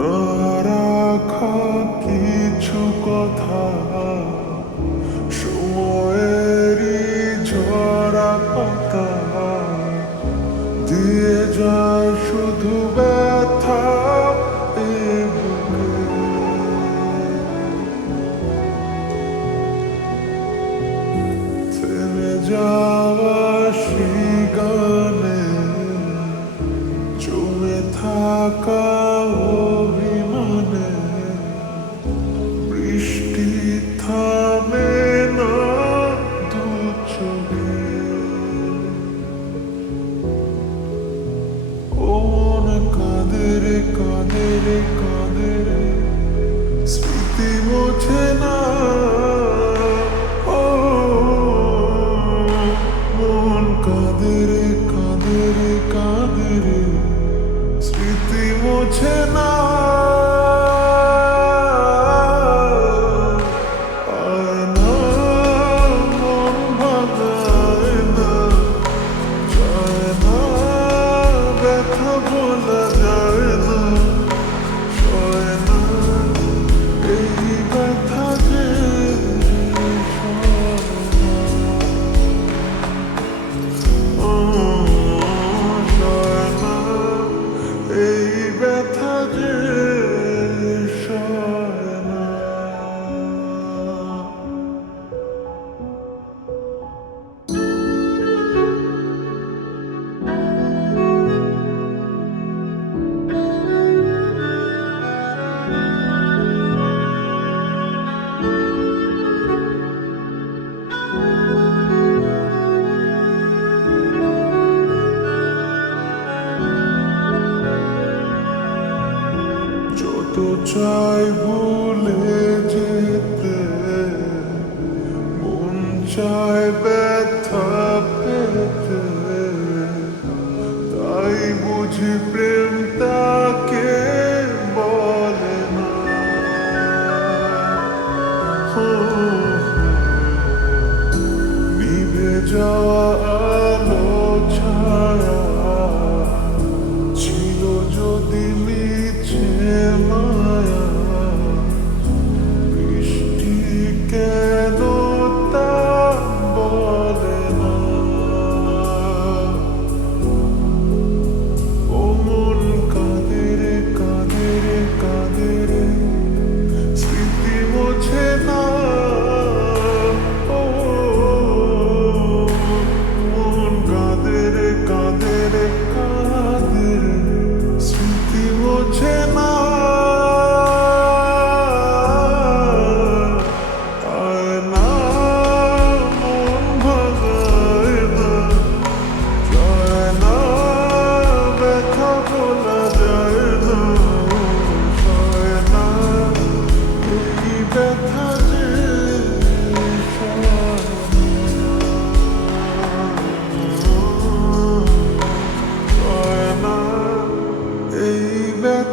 না রাখা কিছু কথা সময়েরই ঝরা পাতা দিয়ে যায় শুধু ব্যথা এ বুকে। থেমে যাওয়া সেই গানে জমে থাকা অভিমানে বৃষ্টি থামে না দু চোখে। ও মন কাঁদে রে কাঁদে রে কাঁদে রে, স্মৃতি মোছে না। ও মন কাঁদে রে কাঁদে রে কাঁদে রে, স্মৃতি মোছে না। আয় না মন ভাঙায় না, যায় না ব্যথা বলা যায় না, সয় না এই ব্যথা যে সয় না। ও সয় না এই ব্যথা যে সয় না। যত চাই ভুলে যেতে, মন চায় ব্যথা পেতে, তাই বুঝি প্রেম তাকে বলে না। হো, নিভে যাওয়া আলো ছায়া ছিল যদি মিছে মায়া, বৃষ্টি কেন তা বলে না। ও মন কাঁদে রে কাঁদে রে কাঁদে রে, স্মৃতি মোছে না। ও মন কাঁদে রে কাঁদে রে কাঁদে রে, স্মৃতি মোছে না। আয় না মন ভাঙায় না, যায় না ব্যথা বলা যায় না, সয় না এই ব্যথা যে সয় না। সয় না এই ব্যথা